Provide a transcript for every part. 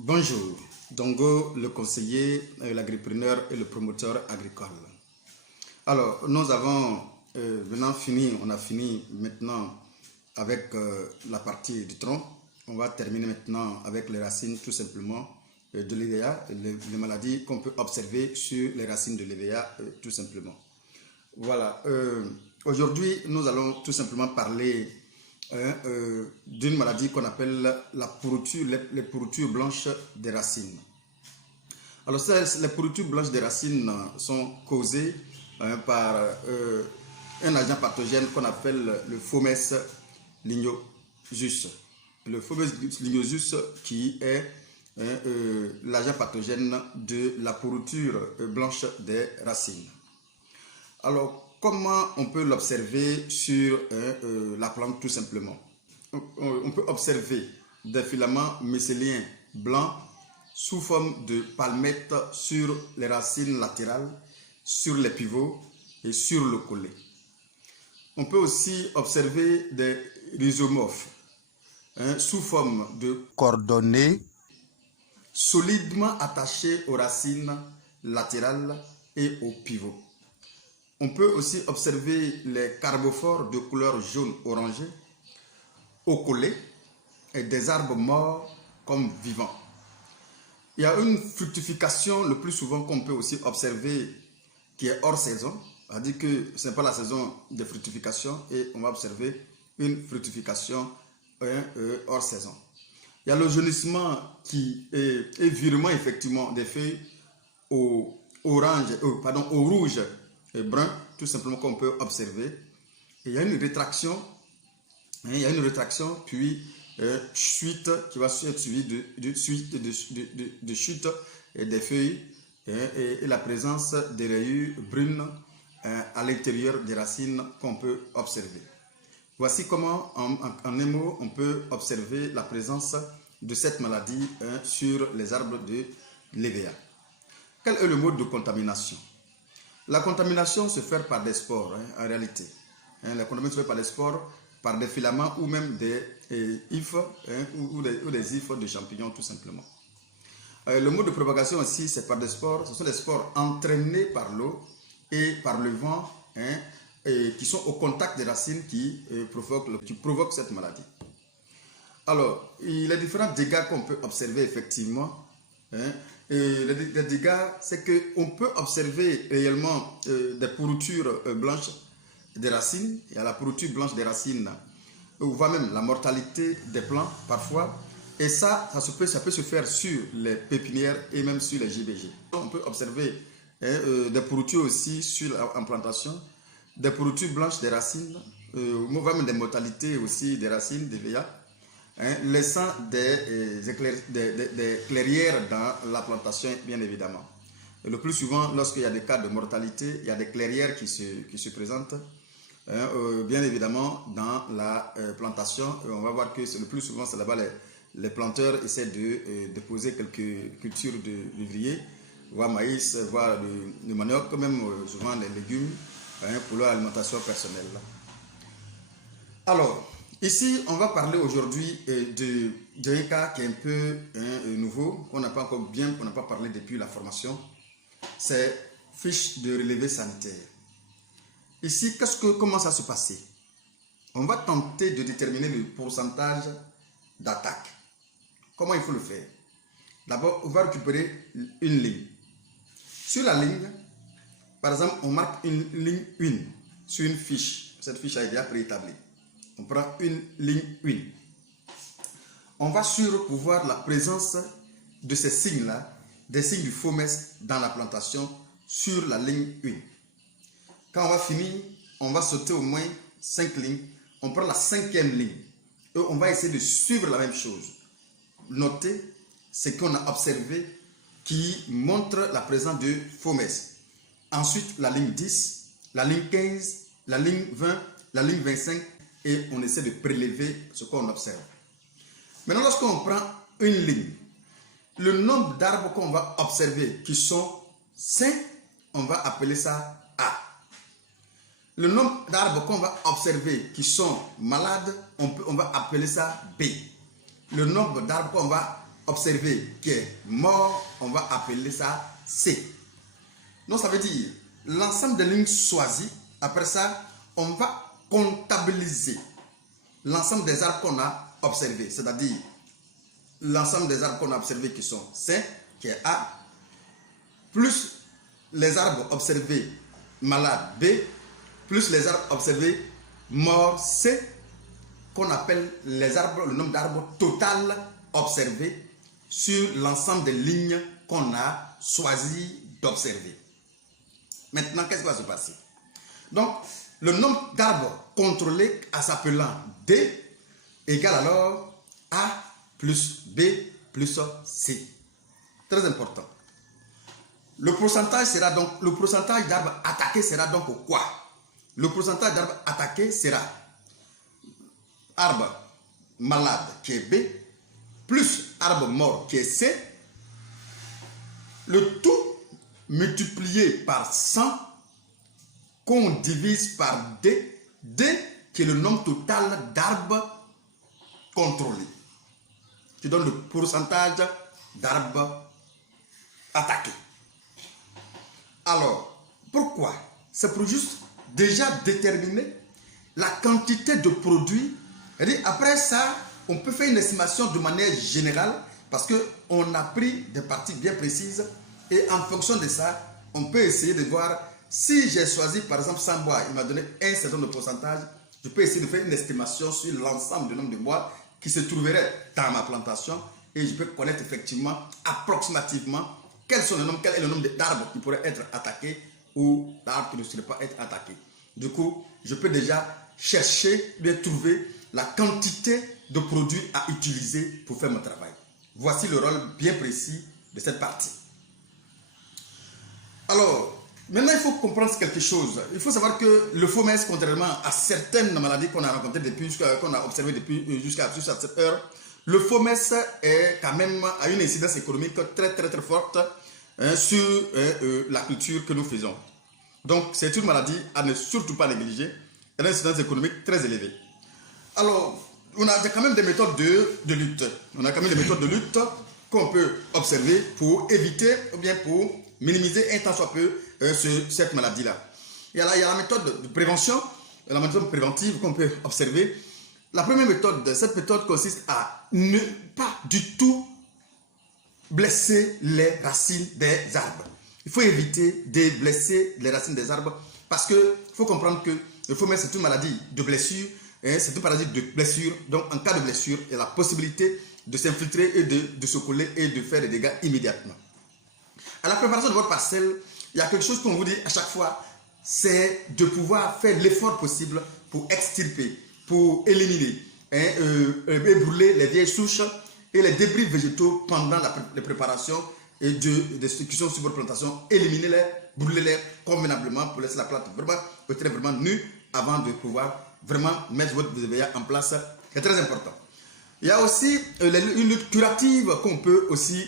Bonjour, Dongo, le conseiller, l'agripreneur et le promoteur agricole. Alors, nous avons on a fini maintenant avec la partie du tronc. On va terminer maintenant avec les racines tout simplement de l'EVA, les maladies qu'on peut observer sur les racines de l'EVA tout simplement. Voilà, aujourd'hui nous allons tout simplement parler d'une maladie qu'on appelle la pourriture, les pourritures blanches des racines. Alors, les pourritures blanches des racines sont causées par un agent pathogène qu'on appelle le Fomes lignosus. Le Fomes lignosus qui est l'agent pathogène de la pourriture blanche des racines. Alors, comment on peut l'observer sur la plante tout simplement? On peut observer des filaments mycéliens blancs sous forme de palmettes sur les racines latérales, sur les pivots et sur le collet. On peut aussi observer des rhizomorphes sous forme de cordonnées solidement attachés aux racines latérales et aux pivots. On peut aussi observer les carbophores de couleur jaune-orangé au collet et des arbres morts comme vivants. Il y a une fructification le plus souvent qu'on peut aussi observer qui est hors saison, c'est-à-dire que ce n'est pas la saison de fructification et on va observer une fructification hors saison. Il y a le jaunissement qui est virement effectivement des feuilles au rouge et brun, tout simplement qu'on peut observer. Et il y a une rétraction, puis chute qui va être suivie de chute et des feuilles et la présence des rayures brunes à l'intérieur des racines qu'on peut observer. Voici comment, en un mot, on peut observer la présence de cette maladie sur les arbres de l'EVA. Quel est le mode de contamination? La contamination se fait par des spores, en réalité. La contamination se fait par des spores, par des filaments ou même des ifs ou des ifs de champignons tout simplement. Le mode de propagation aussi, c'est par des spores. Ce sont des spores entraînées par l'eau et par le vent et qui sont au contact des racines qui provoquent cette maladie. Alors, il y a différents dégâts qu'on peut observer effectivement. Et les dégâts, c'est qu'on peut observer réellement des pourritures blanches des racines. Il y a la pourriture blanche des racines, on voit même la mortalité des plants parfois. Et ça peut se faire sur les pépinières et même sur les JBG. On peut observer des pourritures aussi sur l'implantation, des pourritures blanches des racines, on voit même des mortalités aussi des racines, des VA. Laissant des clairières dans la plantation, bien évidemment. Et le plus souvent, lorsqu'il y a des cas de mortalité, il y a des clairières qui se présentent, bien évidemment, dans la plantation. Et on va voir que le plus souvent, c'est là-bas les planteurs essaient de déposer quelques cultures de vivrier, voire maïs, voire le manioc, même souvent les légumes, pour leur alimentation personnelle. Alors, ici, on va parler aujourd'hui d'un cas qui est un peu nouveau, qu'on n'a pas parlé depuis la formation. C'est fiche de relevé sanitaire. Ici, comment ça se passait? On va tenter de déterminer le pourcentage d'attaque. Comment il faut le faire? D'abord, on va récupérer une ligne. Sur la ligne, par exemple, on marque une ligne 1 sur une fiche. Cette fiche a déjà préétablie. On prend une ligne 1. On va suivre pour voir la présence de ces signes-là, des signes du Fomes dans la plantation sur la ligne 1. Quand on va finir, on va sauter au moins 5 lignes. On prend la 5e ligne et on va essayer de suivre la même chose. Notez ce qu'on a observé qui montre la présence de Fomes. Ensuite, la ligne 10, la ligne 15, la ligne 20, la ligne 25. Et on essaie de prélever ce qu'on observe. Maintenant, lorsqu'on prend une ligne, le nombre d'arbres qu'on va observer qui sont sains, on va appeler ça A. Le nombre d'arbres qu'on va observer qui sont malades, on va appeler ça B. Le nombre d'arbres qu'on va observé qui est mort, on va appeler ça C. Donc ça veut dire l'ensemble des lignes choisies. Après ça, on va comptabiliser l'ensemble des arbres qu'on a observés, c'est-à-dire l'ensemble des arbres qu'on a observés qui sont C, qui est A, plus les arbres observés malades B, plus les arbres observés morts C, qu'on appelle les arbres, le nombre d'arbres total observés sur l'ensemble des lignes qu'on a choisi d'observer. Maintenant, qu'est-ce qui va se passer? Donc, le nombre d'arbres contrôlés à s'appelant D égale alors A plus B plus C. Très important. Le pourcentage d'arbres attaqués sera donc quoi? Le pourcentage d'arbres attaqués sera arbre malade qui est B plus arbre mort qui est C, le tout multiplié par 100 qu'on divise par D, D qui est le nombre total d'arbres contrôlés, qui donne le pourcentage d'arbres attaqués. Alors, pourquoi? C'est pour juste déjà déterminer la quantité de produits. Après ça, on peut faire une estimation de manière générale parce qu'on a pris des parties bien précises et en fonction de ça, on peut essayer de voir si j'ai choisi par exemple 100 bois, il m'a donné un certain nombre de pourcentage, je peux essayer de faire une estimation sur l'ensemble du nombre de bois qui se trouveraient dans ma plantation et je peux connaître effectivement approximativement quel est le nombre d'arbres qui pourraient être attaqués ou d'arbres qui ne seraient pas être attaqués. Du coup, je peux déjà chercher, bien trouver la quantité de produits à utiliser pour faire mon travail. Voici le rôle bien précis de cette partie. Alors, maintenant il faut comprendre quelque chose. Il faut savoir que le FOMES, contrairement à certaines maladies qu'on a rencontrées depuis, qu'on a observées depuis jusqu'à cette heure, le FOMES est quand même à une incidence économique très forte sur la culture que nous faisons. Donc c'est une maladie à ne surtout pas négliger. Elle a une incidence économique très élevée. Alors, on a quand même des méthodes de lutte. On a quand même des méthodes de lutte qu'on peut observer pour éviter ou bien pour minimiser un tant soit peu cette maladie-là. Il y a la méthode de prévention, la méthode préventive qu'on peut observer. La première méthode, cette méthode consiste à ne pas du tout blesser les racines des arbres. Il faut éviter de blesser les racines des arbres parce qu'il faut comprendre que le FOMES c'est une maladie de blessure. C'est une maladie de blessure. Donc en cas de blessure, il y a la possibilité de s'infiltrer et de se coller et de faire des dégâts immédiatement. À la préparation de votre parcelle, il y a quelque chose qu'on vous dit à chaque fois, c'est de pouvoir faire l'effort possible pour extirper, pour éliminer et brûler les vieilles souches et les débris végétaux pendant la préparation et des qui sont sur votre plantation. Éliminez-les, brûlez-les convenablement pour laisser la plante vraiment nue avant de pouvoir vraiment mettre votre VVA en place. C'est très important. Il y a aussi une lutte curative qu'on peut aussi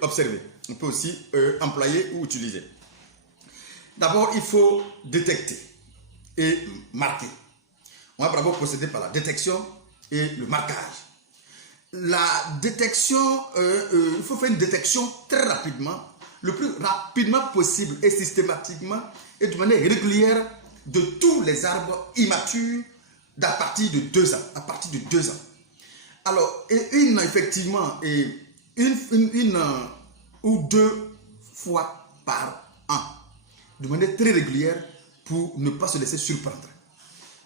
observer. On peut aussi employer ou utiliser. D'abord, il faut détecter et marquer. On va d'abord procéder par la détection et le marquage. La détection, il faut faire une détection très rapidement, le plus rapidement possible et systématiquement et de manière régulière de tous les arbres immatures à partir de 2 ans. À partir de 2 ans. Alors, effectivement, une ou 2 fois par an, de manière très régulière pour ne pas se laisser surprendre.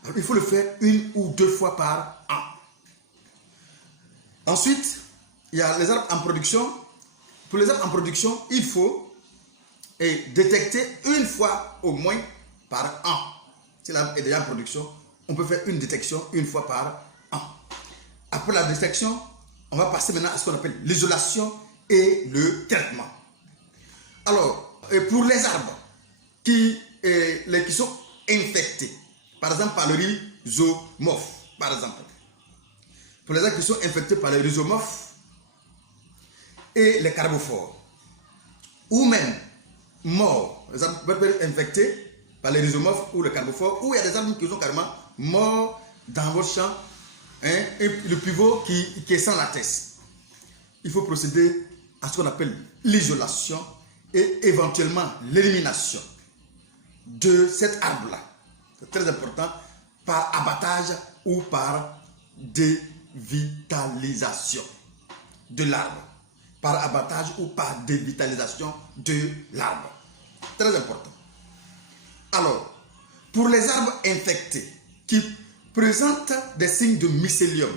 Alors, il faut le faire 1 ou 2 fois par an. Ensuite, il y a les arbres en production. Pour les arbres en production, il faut détecter 1 fois au moins par an. Si l'arbre est déjà en production, on peut faire une détection 1 fois par an. Après la détection, on va passer maintenant à ce qu'on appelle l'isolation et le traitement. Alors, pour les arbres qui sont infectés, par exemple par le rhizomorphe, par exemple. Pour les arbres qui sont infectés par le rhizomorphe et les carbophores, ou même morts, les arbres peuvent être infectés par les rhizomorphes ou le carbophore, ou il y a des arbres qui sont carrément morts dans votre champ, et le pivot qui est sans latex. il faut procéder à ce qu'on appelle l'isolation et éventuellement l'élimination de cet arbre-là. C'est très important, par abattage ou par dévitalisation de l'arbre. Par abattage ou par dévitalisation de l'arbre. Très important. Alors, pour les arbres infectés qui présentent des signes de mycélium,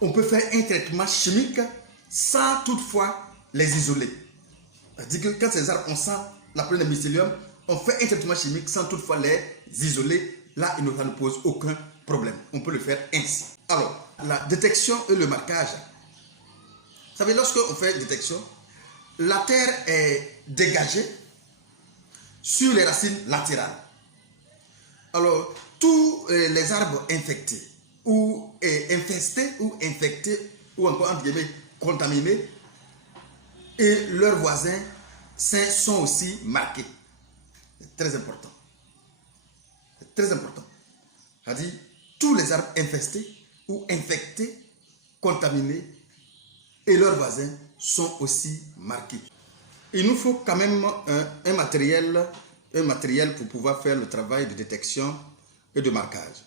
on peut faire un traitement chimique sans toutefois les isoler. C'est-à-dire que quand ces arbres, on sent la présence de mycélium, on fait un traitement chimique sans toutefois les isoler. Là, ça ne pose aucun problème. On peut le faire ainsi. Alors, la détection et le marquage. Vous savez, lorsque on fait détection, la terre est dégagée sur les racines latérales. Alors, tous les arbres infectés ou infestés ou infectés ou encore entre guillemets contaminés et leurs voisins sains sont aussi marqués. C'est très important. C'est très important. C'est-à-dire, tous les arbres infestés ou infectés, contaminés et leurs voisins sont aussi marqués. Il nous faut quand même un matériel pour pouvoir faire le travail de détection et de marquage.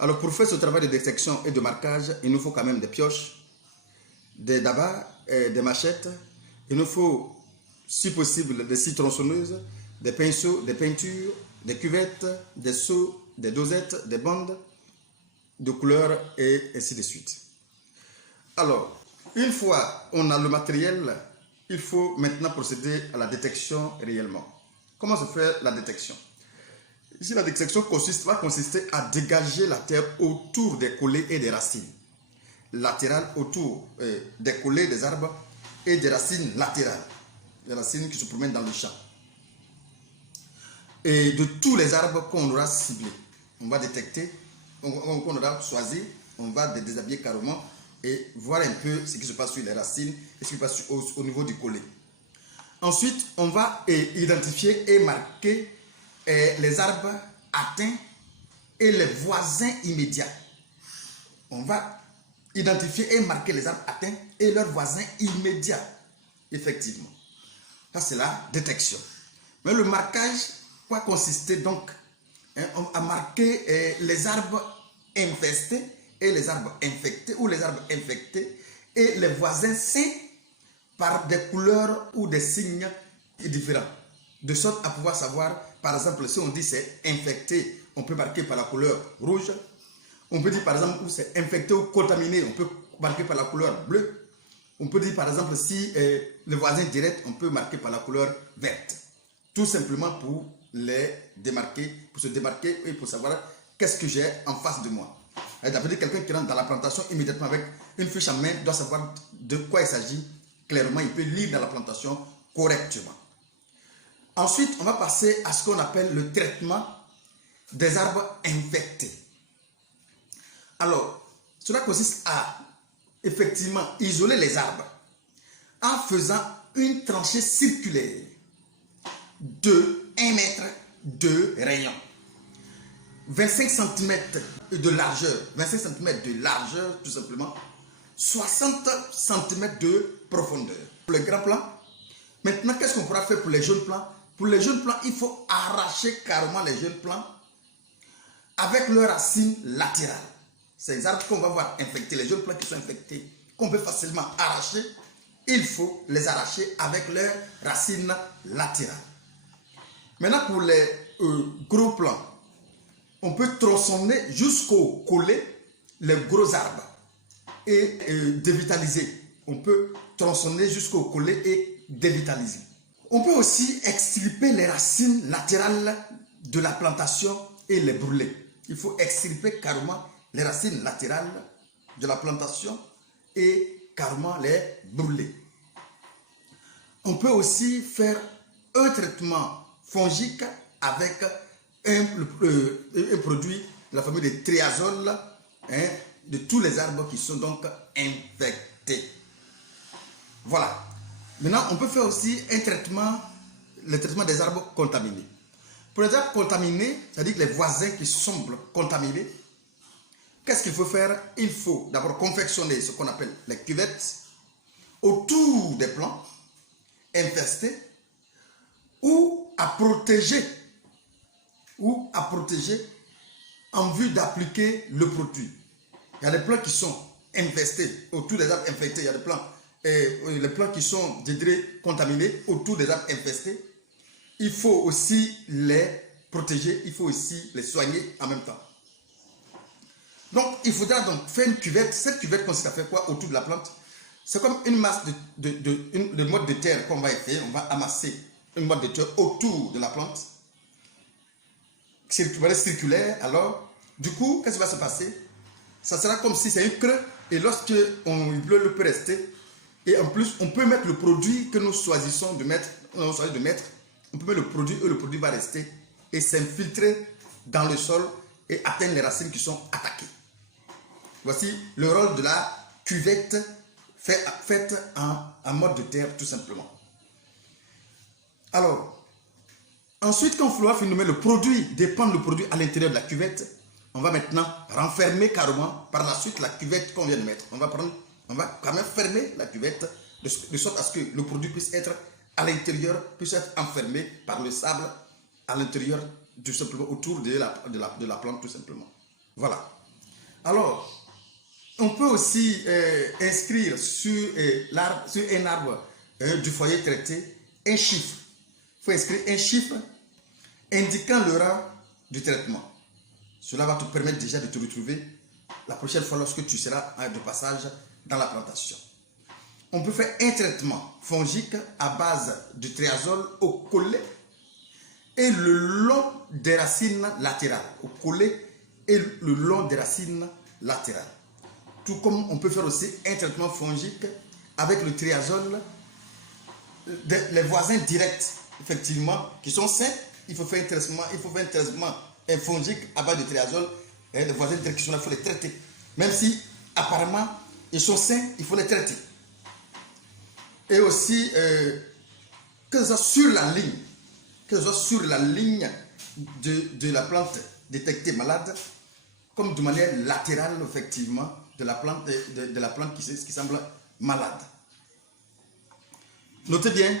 Alors pour faire ce travail de détection et de marquage, il nous faut quand même des pioches, des dabas, des machettes. Il nous faut, si possible, des scies tronçonneuses, des pinceaux, des peintures, des cuvettes, des seaux, des dosettes, des bandes de couleurs et ainsi de suite. Alors, une fois on a le matériel, il faut maintenant procéder à la détection réellement. Comment se fait la détection? Ici, la détection va consister à dégager la terre autour des collets et des racines latérales, autour des collets des arbres et des racines latérales, les racines qui se promènent dans le champ. Et de tous les arbres qu'on aura ciblés, on va détecter, qu'on aura choisi, on va les déshabiller carrément et voir un peu ce qui se passe sur les racines et ce qui se passe au niveau du collet. Ensuite, on va identifier et marquer les arbres atteints et les voisins immédiats. On va identifier et marquer les arbres atteints et leurs voisins immédiats. Effectivement. Ça, c'est la détection. Mais le marquage va consister donc à marquer les arbres infestés et les arbres infectés ou les arbres infectés et les voisins sains par des couleurs ou des signes différents. De sorte à pouvoir savoir, par exemple, si on dit c'est infecté, on peut marquer par la couleur rouge. On peut dire par exemple où c'est infecté ou contaminé, on peut marquer par la couleur bleue. On peut dire par exemple si le voisin direct, on peut marquer par la couleur verte. Tout simplement pour les démarquer, pour se démarquer et pour savoir qu'est-ce que j'ai en face de moi. Ça veut dire quelqu'un qui rentre dans la plantation immédiatement avec une fiche en main doit savoir de quoi il s'agit clairement, il peut lire dans la plantation correctement. Ensuite, on va passer à ce qu'on appelle le traitement des arbres infectés. Alors, cela consiste à effectivement isoler les arbres en faisant une tranchée circulaire de 1 mètre de rayon, 25 cm de largeur, 25 cm de largeur tout simplement, 60 cm de profondeur. Pour les grands plants, maintenant qu'est-ce qu'on pourra faire pour les jeunes plants? Pour les jeunes plants, il faut arracher carrément les jeunes plants avec leurs racines latérales. Ces arbres qu'on va voir infectés, les jeunes plants qui sont infectés, qu'on peut facilement arracher, il faut les arracher avec leurs racines latérales. Maintenant pour les gros plants, on peut tronçonner jusqu'au collet les gros arbres et dévitaliser. On peut tronçonner jusqu'au collet et dévitaliser. On peut aussi extirper les racines latérales de la plantation et les brûler. Il faut extirper carrément les racines latérales de la plantation et carrément les brûler. On peut aussi faire un traitement fongique avec un produit de la famille de triazole, de tous les arbres qui sont donc infectés. Voilà. Maintenant, on peut faire aussi un traitement, le traitement des arbres contaminés. Pour les arbres contaminés, c'est-à-dire que les voisins qui semblent contaminés, qu'est-ce qu'il faut faire? Il faut d'abord confectionner ce qu'on appelle les cuvettes. autour des plants infestés ou à protéger en vue d'appliquer le produit. Il y a des plants qui sont infestés autour des arbres infectés. Il y a des plants, les plants qui sont, je dirais, contaminés autour des arbres infestés. Il faut aussi les protéger, il faut aussi les soigner en même temps. Donc, il faudra donc faire une cuvette. Cette cuvette consiste à faire quoi autour de la plante? C'est comme une masse de motte de terre qu'on va faire. On va amasser une motte de terre autour de la plante. Circulaire. Alors, du coup, qu'est-ce qui va se passer? Ça sera comme si c'est un creux. Et lorsque le peut rester, et en plus, on peut mettre le produit que nous choisissons de mettre, on peut mettre le produit et le produit va rester et s'infiltrer dans le sol et atteindre les racines qui sont attaquées. Voici le rôle de la cuvette faite en mode de terre, tout simplement. Alors, ensuite, quand on va nommer le produit, dépendre le produit à l'intérieur de la cuvette, on va maintenant renfermer carrément par la suite la cuvette qu'on vient de mettre. On va quand même fermer la cuvette de sorte à ce que le produit puisse être à l'intérieur, puisse être enfermé par le sable à l'intérieur, tout simplement autour de la plante, tout simplement. Voilà. Alors, on peut aussi inscrire sur un arbre du foyer traité un chiffre. Il faut inscrire un chiffre indiquant le rang du traitement. Cela va te permettre déjà de te retrouver la prochaine fois lorsque tu seras de passage dans la plantation. On peut faire un traitement fongique à base de triazole au collet et le long des racines latérales. Au collet et le long des racines latérales. Tout comme on peut faire aussi un traitement fongique avec le triazole, les voisins directs, effectivement, qui sont sains. Il faut faire un traitement fongique à base de triazole. Les voisins directs qui sont là, il faut les traiter. Même si, apparemment, ils sont sains, il faut les traiter. Et aussi, que ce soit sur la ligne, de la plante détectée malade, comme de manière latérale, effectivement, de la plante qui semble malade. Notez bien,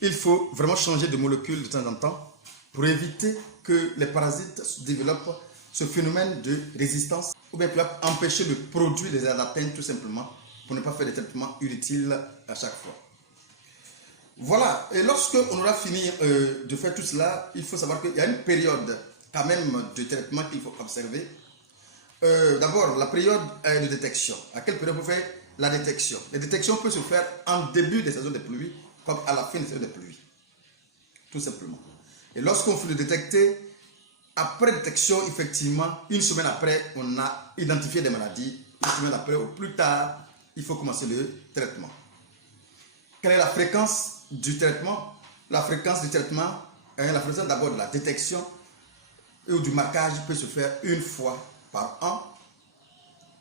il faut vraiment changer de molécule de temps en temps pour éviter que les parasites développent ce phénomène de résistance ou bien pour empêcher le produit de les atteindre tout simplement pour ne pas faire des traitements inutiles à chaque fois. Voilà, et lorsque on aura fini de faire tout cela, il faut savoir qu'il y a une période quand même de traitement qu'il faut observer. D'abord, la période de détection. À quelle période on peut faire la détection? La détection peut se faire en début des saisons de pluie comme à la fin des saisons de pluie. Tout simplement. Et lorsqu'on fait le détecter, après détection, effectivement, une semaine après, on a identifié des maladies. Une semaine après, au plus tard, il faut commencer le traitement. Quelle est la fréquence du traitement? La fréquence du traitement, la fréquence d'abord de la détection ou du marquage peut se faire une fois par an.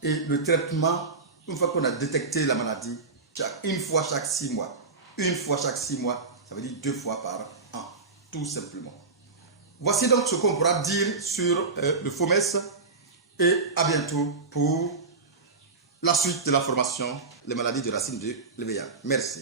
Et le traitement, une fois qu'on a détecté la maladie, une fois chaque 6 mois. Une fois chaque 6 mois, ça veut dire 2 fois par an, tout simplement. Voici donc ce qu'on pourra dire sur le FOMES et à bientôt pour la suite de la formation, les maladies de racines de l'EVA. Merci.